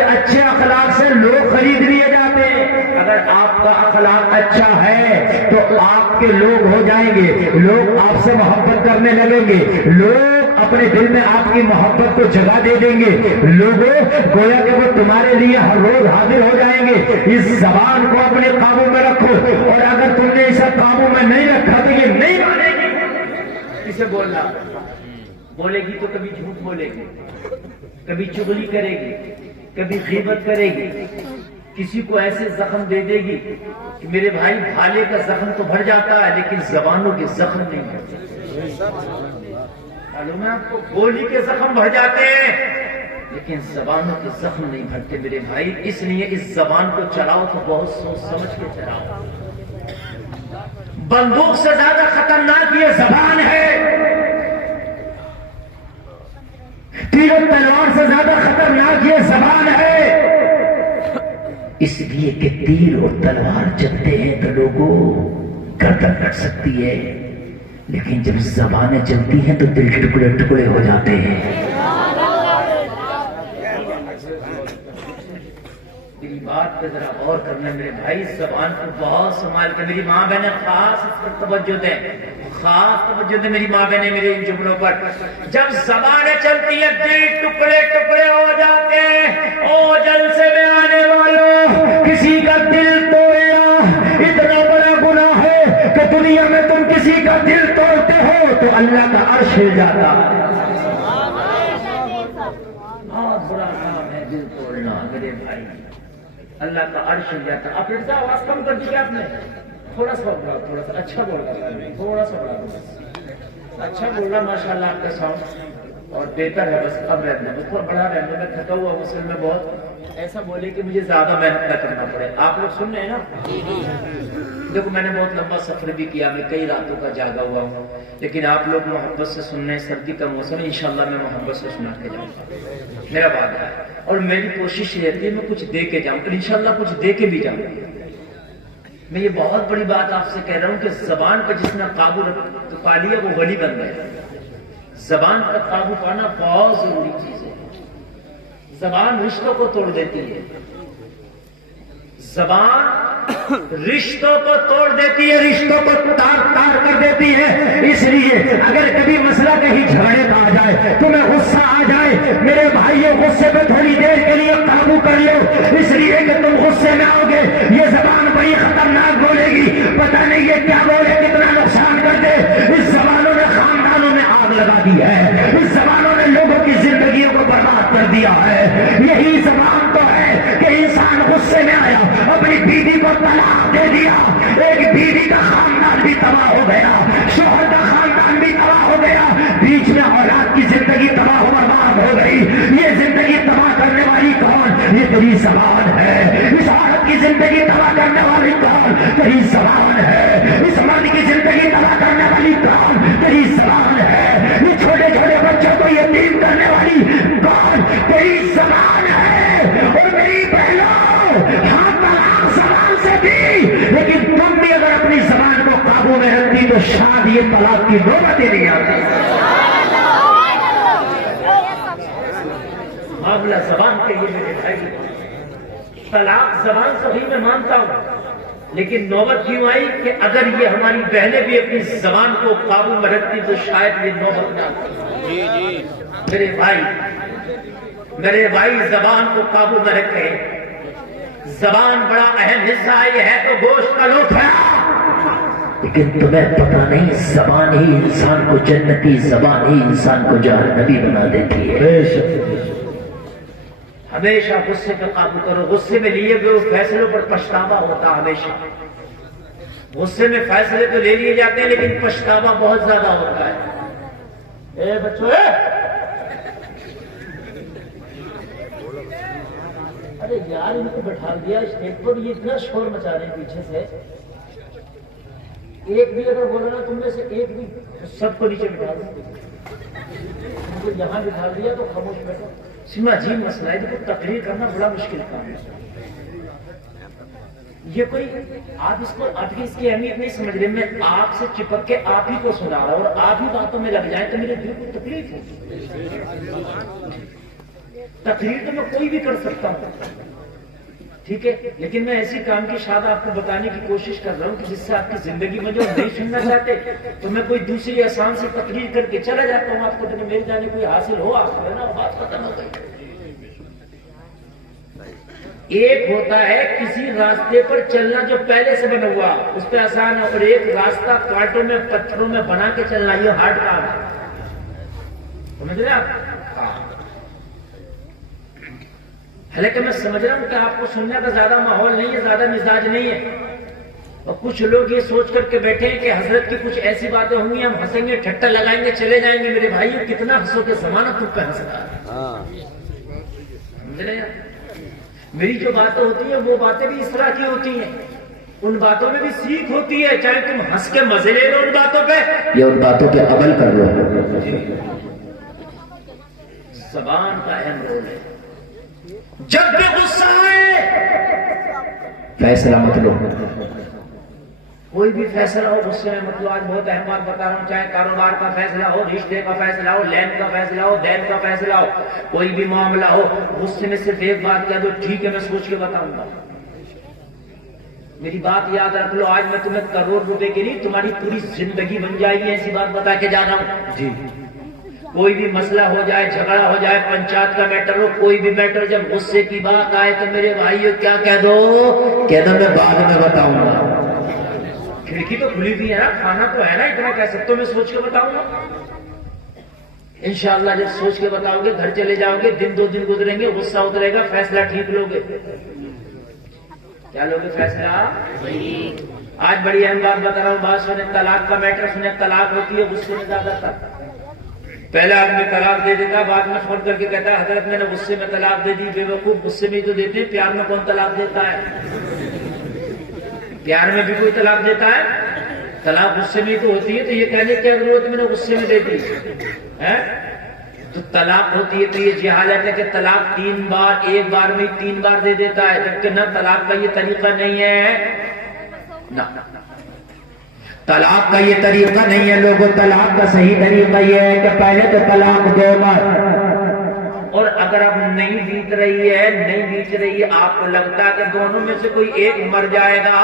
اچھے اخلاق سے لوگ خرید لیے جاتے ہیں. اگر آپ کا اخلاق اچھا ہے تو آپ کے لوگ ہو جائیں گے, لوگ آپ سے محبت کرنے لگیں گے, لوگ اپنے دل میں آپ کی محبت کو جگہ دے دیں گے, لوگوں گویا کہ وہ تمہارے لیے ہر روز حاضر ہو جائیں گے. اس زبان کو اپنے قابو میں رکھو, اور اگر تم نے اسے قابو میں نہیں رکھا تو یہ نہیں مانے گی. اسے بولنا بولے گی تو کبھی جھوٹ بولے گی, کبھی چغلی کرے گی, کبھی غیبت کرے گی, کسی کو ایسے زخم دے دے گی کہ میرے بھائی بھالے کا زخم تو بھر جاتا ہے لیکن زبانوں کے زخم نہیں بھرتے. معلوم ہے آپ کو, گولی کے زخم بھر جاتے ہیں لیکن زبانوں کے زخم نہیں بھرتے میرے بھائی. اس لیے اس زبان کو چلاؤ تو بہت سوچ سمجھ کے چلاؤ. بندوق سے زیادہ خطرناک یہ زبان ہے, تیر و تلوار سے زیادہ خطرناک یہ زبان ہے. اس لیے کہ تیر اور تلوار چلتے ہیں تو لوگوں گردن کٹ سکتی ہے, لیکن جب زبانیں چلتی ہیں تو دل ٹکڑے ٹکڑے ہو جاتے ہیں. میری بات پہ ذرا غور کرنا میرے بھائی, زبان کو بہت سنبھال کے. میری ماں بہنیں خاص اس پر توجہ دیں, خاص توجہ دیں میری ماں بہنیں میرے ان جملوں پر. جب زبانیں چلتی ہیں دل ٹکڑے ٹکڑے ہو جاتے ہیں. او جلسے میں آنے والوں, کسی کا دل توڑنا اتنا بڑا گناہ ہے کہ دنیا میں تم کسی کا دل توڑتے ہو تو اللہ کا عرش ہل جاتا ہے. بہت برا کام ہے دل توڑنا میرے بھائی, اللہ کا عرش ہل جاتا. آپ ارزا آواز کم کر دی کیا آپ نے؟ تھوڑا سا بڑا, تھوڑا سا اچھا بول رہا, تھوڑا سا بڑا, اچھا بول رہا ماشاء اللہ آپ کا ساؤنڈ, اور بہتر ہے. بس اب رہنا بس تھوڑا بڑا رہنا, میں تھکا ہوا ہوں میں بہت, ایسا بولے کہ مجھے زیادہ محنت نہ کرنا پڑے. آپ لوگ سن رہے ہیں نا؟ دیکھو میں نے بہت لمبا سفر بھی کیا, میں کئی راتوں کا جاگا ہوا ہوں, لیکن آپ لوگ محبت سے سننے. سردی کا موسم ہے, انشاءاللہ میں محبت سے سنا کے جاؤں گا, میرا وعدہ ہے. اور میری کوشش رہتی ہے میں کچھ دے کے جاؤں, اور انشاءاللہ کچھ دے کے بھی جاؤں. میں یہ بہت بڑی بات آپ سے کہہ رہا ہوں کہ زبان پہ جس نے قابو پا لیا وہ ولی بن گیا. زبان پر قابو پانا بہت ضروری چیز ہے. زبان رشتوں کو توڑ دیتی ہے, زبان رشتوں کو توڑ دیتی ہے, رشتوں کو تار تار کر دیتی ہے. اس لیے اگر کبھی مسئلہ کہیں جھگڑے کا آ جائے, تمہیں غصہ آ جائے, میرے بھائیوں غصے پہ تھوڑی دیر کے لیے قابو کر لو. اس لیے کہ تم غصے میں آؤ گے, یہ زبان بڑی خطرناک بولے گی, پتہ نہیں یہ کیا بولے, کتنا نقصان کر دے. اس زبانوں نے خاندانوں میں آگ لگا دی ہے, اس زبانوں نے لوگوں کی زندگیوں کو برباد کر دیا ہے. یہی زبان تو ہے کہ انسان غصے میں آیا, اپنی بیوی کو طلاق دے دیا, ایک بیوی کا خاندان بھی تباہ ہو گیا, شوہر کا خاندان بھی تباہ ہو گیا, بیچ میں اولاد کی زندگی تباہ و برباد ہو گئی. یہ زندگی تباہ کرنے والی کون؟ یہ تیری زبان ہے. اس عورت کی زندگی تباہ کرنے والی کون؟ تیری زبان ہے. اس مرد کی زندگی تباہ کرنے والی کون؟ تیری زبان ہے. یہ چھوٹے چھوٹے بچوں کو یتیم کرنے والی کون؟ تیری زبان ہے. اور میری بہنوں, ہاتھ طلاق زبان سے دی, لیکن تم بھی اگر اپنی زبان کو قابو میں رکھتی تو شاید یہ طلاق کی نوبت ہی نہیں آتی. معاملہ زبان کے یہ میرے بھائی, طلاق زبان سے بھی میں مانتا ہوں, لیکن نوبت کیوں آئی کہ اگر یہ ہماری بہنیں بھی اپنی زبان کو قابو میں رکھتی تو شاید یہ نوبت نہ آتی. میرے بھائی زبان کو قابو میں رکھے. زبان بڑا اہم حصہ ہے, یہ ہے تو گوشت کا لوتھڑا, لیکن تمہیں پتہ نہیں زبان ہی انسان کو جنتی, زبان ہی انسان کو جہنمی بنا دیتی ہے. ہمیشہ غصے پہ قابو کرو. غصے میں لیے ہوئے فیصلوں پر پچھتاوا ہوتا. ہمیشہ غصے میں فیصلے تو لے لیے جاتے ہیں لیکن پچھتاوا بہت زیادہ ہوتا ہے. اے بچوں, ارے یار ان کو بٹھا دیا اسٹیج پر, یہ اتنا شور مچا رہے ہیں پیچھے سے. ایک بھی اگر بولو نا تم میں سے ایک بھی, سب کو نیچے بٹھا دو. ان کو یہاں بٹھا دیا تو خاموش بیٹھو. سنا عجیب مسئلہ ہے, دیکھو تقریر کرنا بڑا مشکل کام ہے. یہ کوئی آپ اس کو اب اس کی اہمیت نہیں سمجھ رہے. میں آپ سے چپک کے آپ ہی کو سنا رہا اور آپ ہی باتوں میں لگ جائیں تو میرے دل کو تکلیف ہوتی. تقریر تو میں کوئی بھی کر سکتا ہوں، ٹھیک ہے، لیکن میں ایسی کام کی شاد آپ کو بتانے کی کوشش کر رہا ہوں کہ جس سے آپ کی زندگی میں جو نہیں سننا چاہتے تو میں کوئی دوسری آسان سے تقریر کر کے چلا جاتا ہوں آپ کو، تو میری جانے کوئی حاصل ہو آپ کو، ہے نا، بات ختم ہو گئی۔ ایک ہوتا ہے کسی راستے پر چلنا جو پہلے سے بنا ہوا اس پہ آسان ہے، اور ایک راستہ کانٹوں میں پتھروں میں بنا کے چلنا، یہ ہارڈ کام ہے، سمجھ رہے آپ؟ حالانکہ میں سمجھ رہا ہوں کہ آپ کو سننے کا زیادہ ماحول نہیں ہے، زیادہ مزاج نہیں ہے، اور کچھ لوگ یہ سوچ کر کے بیٹھے ہیں کہ حضرت کی کچھ ایسی باتیں ہوں گی ہم ہنسیں گے، ٹھٹا لگائیں گے، چلے جائیں گے۔ میرے بھائی کتنا ہنسو کے زمانہ تم پہ ہنستا ہے، سمجھ رہے ہیں؟ میری جو باتیں ہوتی ہیں وہ باتیں بھی اس طرح کی ہوتی ہیں، ان باتوں میں بھی سیکھ ہوتی ہے، چاہے تم ہنس کے مزے لے لو ان باتوں پہ یا ان باتوں پہ عمل کر لو۔ زبان کا اہم رول ہے، جب بھی غصہ آئے فیصلہ مت لو، کوئی بھی فیصلہ ہو غصے میں مت لو۔ آج بہت اہم بات بتا رہا ہوں، چاہے کاروبار کا فیصلہ ہو، رشتے کا فیصلہ ہو، لین کا فیصلہ ہو، دین کا فیصلہ ہو، کوئی بھی معاملہ ہو، غصے میں صرف ایک بات کہہ دو، ٹھیک ہے میں سوچ کے بتاؤں گا۔ میری بات یاد رکھ لو، آج میں تمہیں کروڑ روپے کے لیے تمہاری پوری زندگی بن جائے گی، ایسی بات بتا کے جا رہا ہوں جی۔ کوئی بھی مسئلہ ہو جائے، جھگڑا ہو جائے، پنچایت کا میٹر ہو، کوئی بھی میٹر، جب غصے کی بات آئے تو میرے بھائیو کیا کہہ دو میں بعد میں بتاؤں گا۔ کھڑکی تو کھلی بھی ہے نا، کھانا تو ہے نا، اتنا کہہ سکتے ہو میں سوچ کے بتاؤں گا۔ انشاءاللہ جب سوچ کے بتاؤ گے، گھر چلے جاؤ گے، دن دو دن گزریں گے، غصہ اترے گا، فیصلہ ٹھیک لوگے۔ کیا لوگے فیصلہ؟ آج بڑی اہم بات بتا رہا ہوں، بات سنیں، طلاق کا میٹر سنیں۔ طلاق ہوتی ہے غصے میں زیادہ تر، پہلے آدمی طلاق دے دیتا، بعد میں فون کر کے کہتا ہے حضرت میں نے غصے میں طلاق دے دی۔ بے وقوف، غصے میں ہی تو دیتے ہیں، پیار میں کون طلاق دیتا ہے؟ پیار میں بھی کوئی طلاق دیتا ہے؟ طلاق غصے میں ہی تو ہوتی ہے، تو یہ کہنے کی ضرورت میں نے غصے میں دے دی ہے؟ تو طلاق ہوتی ہے تو یہ جہالت ہے کہ طلاق 3 بار، ایک بار میں 3 بار دے دیتا ہے، جبکہ نہ طلاق کا یہ طریقہ نہیں ہے، نہ طلاق کا یہ طریقہ نہیں ہے لوگوں۔ طلاق کا صحیح طریقہ یہ ہے کہ پہلے تو طلاق 2 بار، اور اگر اب نہیں بیت رہی ہے، آپ کو لگتا ہے کہ دونوں میں سے کوئی ایک مر جائے گا،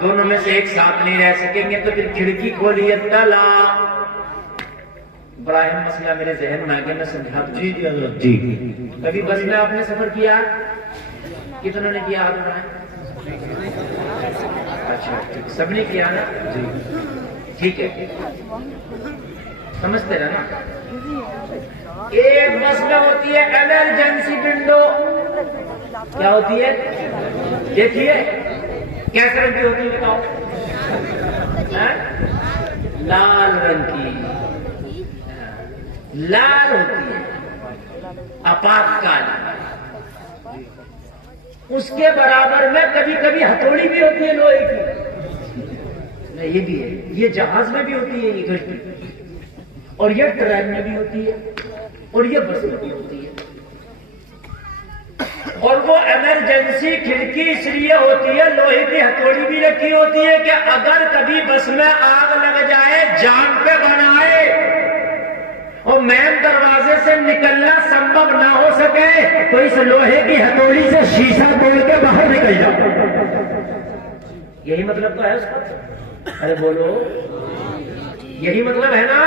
دونوں میں سے ایک ساتھ نہیں رہ سکیں گے، تو پھر کھڑکی کھولیے طلاق۔ بڑا اہم مسئلہ میرے ذہن میں آگے میں سمجھا دوں۔ جی کبھی بس میں آپ نے سفر کیا؟ کتنوں نے کیا ہاتھ اٹھائیں؟ اچھا سب نے کیا نا جی، ٹھیک ہے، سمجھتے رہنا۔ ایک بس میں ہوتی ہے ایمرجنسی ونڈو، کیا ہوتی ہے؟ دیکھیے کیسے رنگ کی ہوتی ہے بتاؤ؟ لال رنگ کی، لال ہوتی ہے، آپاتکال۔ اس کے برابر میں کبھی کبھی ہتھوڑی بھی ہوتی ہے لوہے کی، یہ بھی ہے، یہ جہاز میں بھی ہوتی ہے، یہ گھر میں، اور یہ ٹرین میں بھی ہوتی ہے، اور یہ بس میں بھی ہوتی ہے۔ اور وہ ایمرجنسی کھڑکی اس لیے ہوتی ہے، لوہے کی ہتھوڑی بھی رکھی ہوتی ہے کہ اگر کبھی بس میں آگ لگ جائے، جان پہ بنائے، اور مین دروازے سے نکلنا سمبھو نہ ہو سکے تو اس لوہے کی ہتھوڑی سے شیشہ توڑ کے باہر نکل جاؤ۔ یہی مطلب تو ہے اس کا، ارے بولو، یہی مطلب ہے نا؟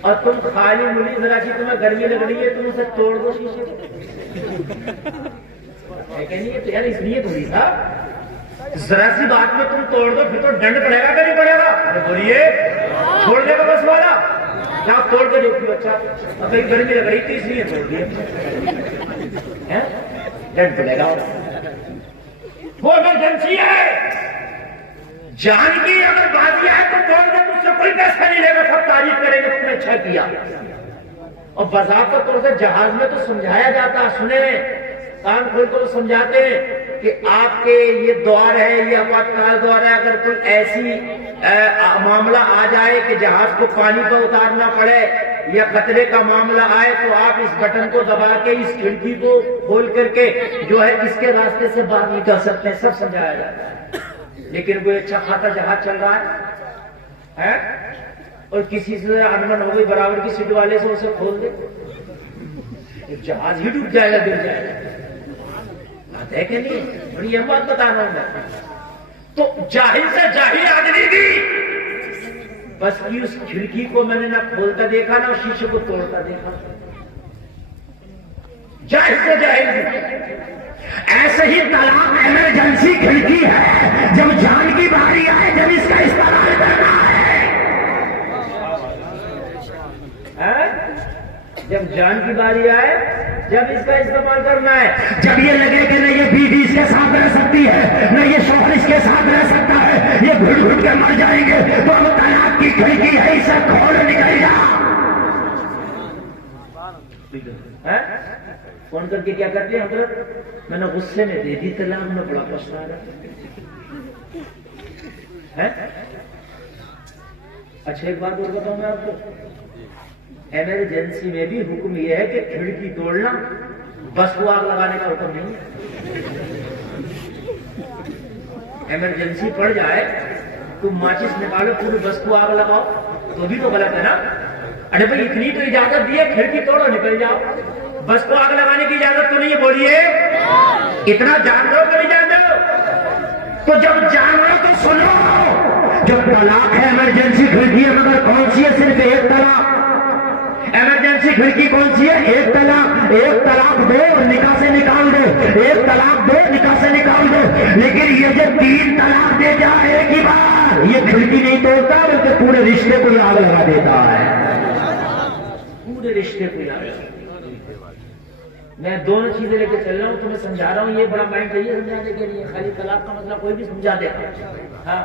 اور تم خالی ملی ذرا سی تمہیں گرمی لگ رہی ہے، تم اسے توڑ دو شیشے کہ نہیں؟ تو یار اس لیے تھوڑی تھا، ذرا سی بات میں تم توڑ دو پھر تو ڈنڈ پڑے گا کہ نہیں پڑے گا؟ ارے بولیے، چھوڑ دے گا بس والا، کیا توڑ کے دیکھیے؟ اچھا اب کہیں گرمی لگ رہی تھی اس لیے توڑ دیا، ڈنڈ پڑے گا، وہ ایمرجنسی ہے، جان کی اگر بازی ہے تو توڑ دے، تم سے کوئی پیسہ نہیں لے گا، سب تعریف کریں گے تم نے اچھا کیا۔ اور باضابطہ طور سے جہاز میں تو سمجھایا جاتا، سنیں کان کھول کر سمجھاتے ہیں کہ آپ کے یہ دوار ہے، یہ آپاتکال دوار ہے، اگر کوئی ایسی معاملہ آ جائے کہ جہاز کو پانی پر اتارنا پڑے یا خطرے کا معاملہ آئے تو آپ اس بٹن کو دبا کے اس کھڑکی کو کھول کر کے جو ہے اس کے راستے سے باہر نکل سکتے ہیں، سب سمجھایا جاتا ہے۔ لیکن کوئی اچھا خاصا جہاز چل رہا ہے اور کسی سے انبن ہو گئی برابر کی سیٹ والے سے، اسے کھول دے، جہاز ہی ڈوب جائے گا، گر جائے گا، بات ہے کہ نہیں؟ بڑی اہم بات بتا رہا ہوں میں. تو جاہل سے جاہل آدمی بھی بس کی اس کھڑکی کو میں نے نہ کھولتا دیکھا نہ شیشے کو توڑتا دیکھا. جاہل سے جاہل بھی. ایسے ہی طلاق ایمرجنسی کھڑکی ہے، جب جان کی باری آئے، جب اس کا استعمال کرنا ہے، جب جان کی باری آئے، جب اس کا استعمال کرنا ہے، جب یہ لگے کہ نہ یہ بیوی اس کے ساتھ رہ سکتی ہے، نہ یہ شوہر اس کے ساتھ رہ سکتا ہے، یہ گھٹ گھٹ کے مر جائیں گے، تو اب طلاق کی کھڑکی ہے، اسے کھول نکل جا. فون کر کے کیا کرتے ہیں حضرت؟ میں نے غصے میں دے دی طلاق، میں بڑا پچھتا رہا. اچھا ایک بات اور بتاؤں میں آپ کو، ایمرجنسی میں بھی حکم یہ ہے کہ کھڑکی توڑنا، بس کو آگ لگانے کا حکم نہیں ہے. ایمرجنسی پڑ جائے تم ماچس نکالو، پورے بس کو آگ لگاؤ تو بھی تو غلط ہے نا. ارے بھائی اتنی تو اجازت دی ہے، کھڑکی توڑو نکل جاؤ، بس کو آگ لگانے کی اجازت تو نہیں ہے. بولیے اتنا جان دو کہ نہیں جان دو؟ تو جب جان دو تو سنو، جب طلاق ہے ایمرجنسی کھڑکی ہے، مگر کون سی ہے؟ صرف ایک طلاق. ایمرجنسی کھڑکی کون سی ہے؟ ایک طلاق. ایک طلاق دو اور نکاح سے نکال دو، ایک طلاق دو نکاح سے نکال دو. لیکن یہ جو 3 طلاق دے جائے ایک ہی بار، یہ کھڑکی نہیں توڑتا بلکہ پورے رشتے کو آگ لگا دیتا ہے. پورے رشتے کو آگ لگا. میں دونوں چیزیں لے کے چل رہا ہوں، تمہیں سمجھا رہا ہوں. یہ بڑا مائنڈ چاہیے سمجھانے کے لیے، خالی طلاق کا مسئلہ کوئی بھی سمجھا دے گا. ہاں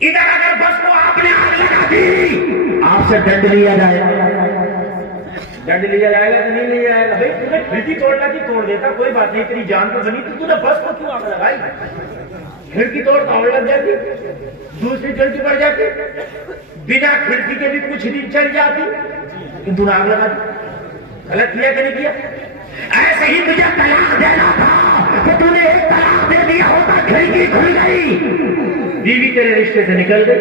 ادھر اگر بس کو آپ نے آگ لگا دی، آپ سے دنڈ لیا جائے گا. دنڈ لیا جائے گا کہ نہیں لیا جائے گا؟ بھائی تمہیں کھڑکی توڑنا کی توڑ دیتا، کوئی بات نہیں، تیری جان تو بنی، تو نے بس کو کیوں آگ لگائی؟ کھڑکی توڑ اور لگ جاتی، دوسری کھڑکی پڑ جاتی، بنا کھڑکی کے بھی کچھ دن چل جاتی، تو نے آگ لگا دی. غلط کیا کہ نہیں کیا؟ ایسے ہی تجھے طلاق دینا تھا تو تو نے ایک طلاق دے دیا ہوتا، کھڑکی کھل گئی، بیوی تیرے رشتے سے نکل گئی.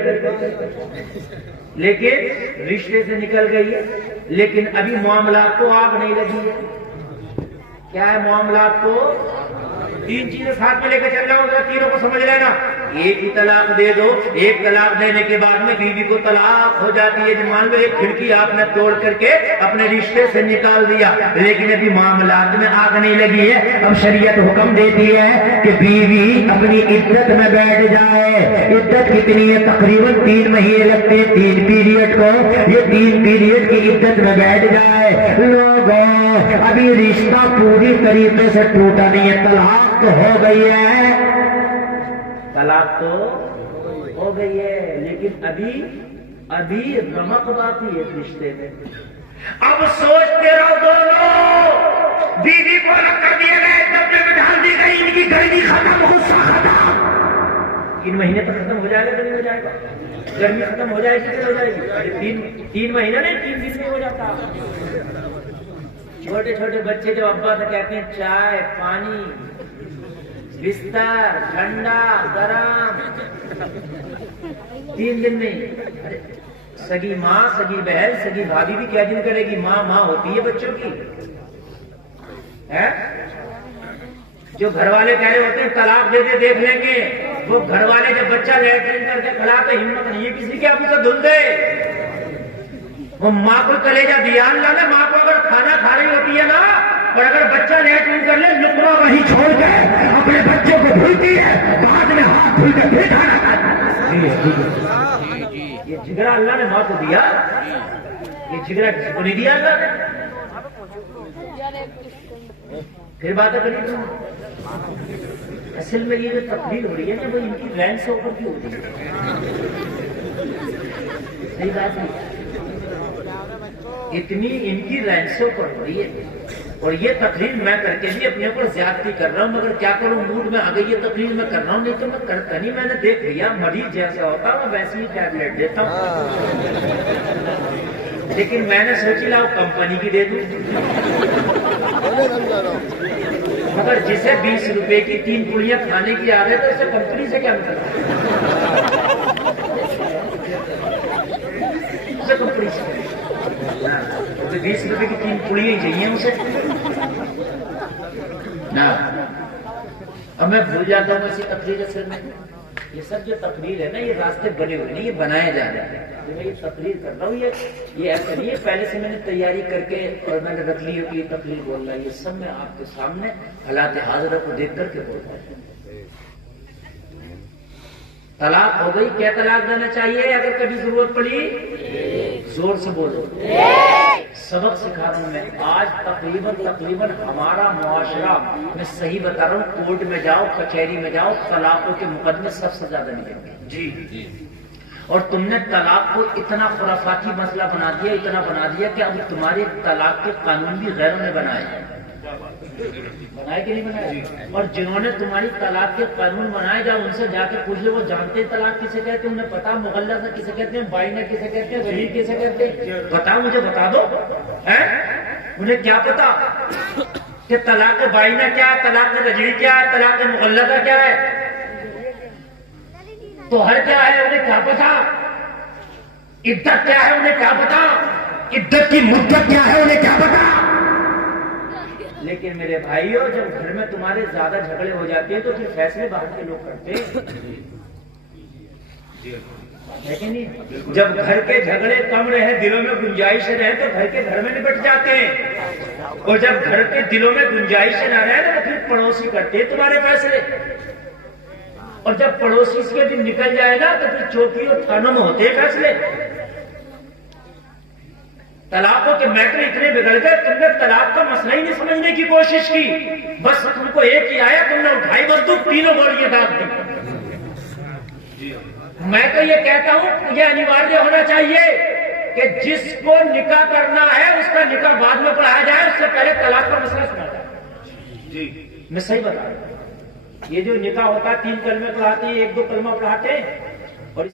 لیکن رشتے سے نکل گئی ہے، لیکن ابھی معاملات کو آگ نہیں لگی ہے. کیا ہے معاملات کو؟ 3 چیزیں ساتھ میں لے کے چل رہا ہوں، تینوں کو سمجھ لینا. ایک ہی طلاق دے دو، ایک طلاق دینے کے بعد میں بیوی کو طلاق ہو جاتی ہے. جو مان لو ایک کھڑکی آپ نے توڑ کر کے اپنے رشتے سے نکال دیا، لیکن ابھی معاملات میں آگ نہیں لگی ہے. اب شریعت حکم دیتی ہے کہ بیوی اپنی عدت میں بیٹھ جائے. عدت کتنی ہے؟ تقریباً 3 مہینے لگتے ہیں 3 پیریڈ کو. یہ 3 پیریڈ کی عدت میں بیٹھ جائے. لوگوں ابھی رشتہ پوری طریقے سے ٹوٹا نہیں ہے، طلاق تو ہو گئی ہے، طلاق تو ہو گئی ہے، لیکن ابھی رمق باقی ہے رشتے میں. اب سوچتے رہو دونوں، بیوی کو الگ کر دیا گئے، ڈبے میں ڈال دی گئی، ان کی گرمی ختم، غصہ ختم. 3 مہینے تک ختم ہو جائے گا کہ نہیں ہو جائے گا؟ گرمی ختم ہو جائے گی کہ نہیں ہو جائے گی؟ 3 مہینے نہیں، 3 دن میں ہو جاتا. چھوٹے چھوٹے بچے جو ابا سے کہتے ہیں چائے پانی بستر ٹھنڈا گرم، 3 دن نہیں. سگی ماں، سگی بہن، سگی بھابھی بھی کیا دن کرے گی؟ ماں ہوتی ہے بچوں کی. جو گھر والے کہہ رہے ہوتے ہیں طلاق دے دے دیکھ لیں گے، وہ گھر والے جب بچہ لیٹرین کر کے کھلا تو ہمت نہیں ہے کسی کی آپ اسے دھل دے. وہ ماں کو کلیجہ دیا اللہ نے. ماں کو اگر کھانا کھا رہی ہوتی ہے نا، اور اگر بچہ لیٹرین کر لے، لقمہ وہیں چھوڑ کے اپنے بچوں کو دھلتی ہے، بعد میں ہاتھ دھل کے پھر کھانا کھاتا ہے. یہ جگرا اللہ نے ماں کو دیا، یہ جگرا کسی کو نہیں دیا اللہ نے. پھر باتیں کریے. اصل میں یہ جو تبدیل ہو رہی ہے نا، وہ ان کی رینک سے اوپر کی ہو رہی ہے. صحیح بات نہیں، اتنی ان کی رینک سے اوپر ہو رہی ہے. اور یہ تقریر میں کر کے بھی اپنے اوپر زیادتی کر رہا ہوں، مگر کیا کروں، موڈ میں آ گئی یہ تقریر میں کر رہا ہوں، نہیں تو میں کرتا نہیں. میں نے دیکھ لیا مریض جیسا ہوتا میں ویسے ہی ٹیبلٹ دیتا ہوں، لیکن میں نے سوچی لاؤ کمپنی کی دے دوں. مگر جسے 20 روپے کی 3 پوڑیاں کھانے کی عادت ہے، اسے کمپنی سے کیا مطلب؟ اسے کمپنی سے تو 20 روپے کی 3 پڑیاں ہی چاہیے اسے نا. اب میں بھول جاتا ہوں ایسی تقریر اصل میں. یہ سب جو تقریر ہے نا یہ راستے بنے ہوئے نہیں، یہ بنائے جا رہے ہیں. میں یہ تقریر کر رہا ہوں یہ ایسا نہیں ہے پہلے سے میں نے تیاری کر کے اور میں نے رکھ لی ہو کہ یہ تقریر بول رہا ہے. یہ سب میں آپ کے سامنے حالات حاضرہ کو دیکھ کر کے بول رہا ہوں. طلاق ہو گئی، کیا طلاق دینا چاہیے اگر کبھی ضرورت پڑی؟ زور سے بولو. سبق سکھا رہا ہوں میں آج. تقریباً ہمارا معاشرہ، میں صحیح بتا رہا ہوں، کورٹ میں جاؤ، کچہری میں جاؤ، طلاقوں کے مقدمے سب سے زیادہ ملیں گے. جی. اور تم نے طلاق کو اتنا خرافاتی مسئلہ بنا دیا، اتنا بنا دیا کہ اب تمہارے طلاق کے قانون بھی غیروں نے بنائے کہ نہیں بنائے. اور جنہوں نے تمہاری طلاق کے قانون بنائے جا ان سے جا کے پوچھ لو، وہ جانتے طلاق کسے کہتے ہیں؟ انہیں پتا مغلظہ کسے کہتے ہیں، بائنہ کسے کہتے ہیں، غلیظ کسے کہتے ہیں؟ بتاؤ مجھے، بتا دو. انہیں کیا پتا کہ طلاق بائنہ کیا ہے، طلاق رجعی کیا ہے، طلاق مغلظہ کیا ہے، تو ہر کیا ہے انہیں کیا پتا، عدت کیا ہے انہیں کیا پتا، عدت کی مدت کیا ہے انہیں کیا پتا. لیکن میرے بھائیوں، جب گھر میں تمہارے زیادہ جھگڑے ہو جاتے ہیں تو پھر فیصلے باہر کے لوگ کرتے ہے کہ نہیں؟ جب گھر کے جھگڑے کم رہے، دلوں میں گنجائش رہے تو گھر میں نپٹ جاتے ہیں. اور جب گھر کے دلوں میں گنجائش نہ رہے تو پھر پڑوسی کرتے ہیں تمہارے فیصلے. اور جب پڑوسی کے دن نکل جائے گا تو پھر چوکی اور تھانوں میں ہوتے ہیں فیصلے. طلاقوں کے میٹر اتنے بگڑ گئے، تم نے طلاق کا مسئلہ ہی نہیں سمجھنے کی کوشش کی. بس تم کو ایک ہی آیا، تم نے اٹھائی بندوق، تینوں گولیاں داغ دی. میں تو یہ کہتا ہوں یہ انیواریہ ہونا چاہیے کہ جس کو نکاح کرنا ہے اس کا نکاح بعد میں پڑھایا جائے، اس سے پہلے طلاق کا مسئلہ سنا جائے. میں صحیح بتا رہا ہوں. یہ جو نکاح ہوتا ہے 3 کلمے پڑھاتے ہیں، 1-2 کلمہ پڑھاتے ہیں،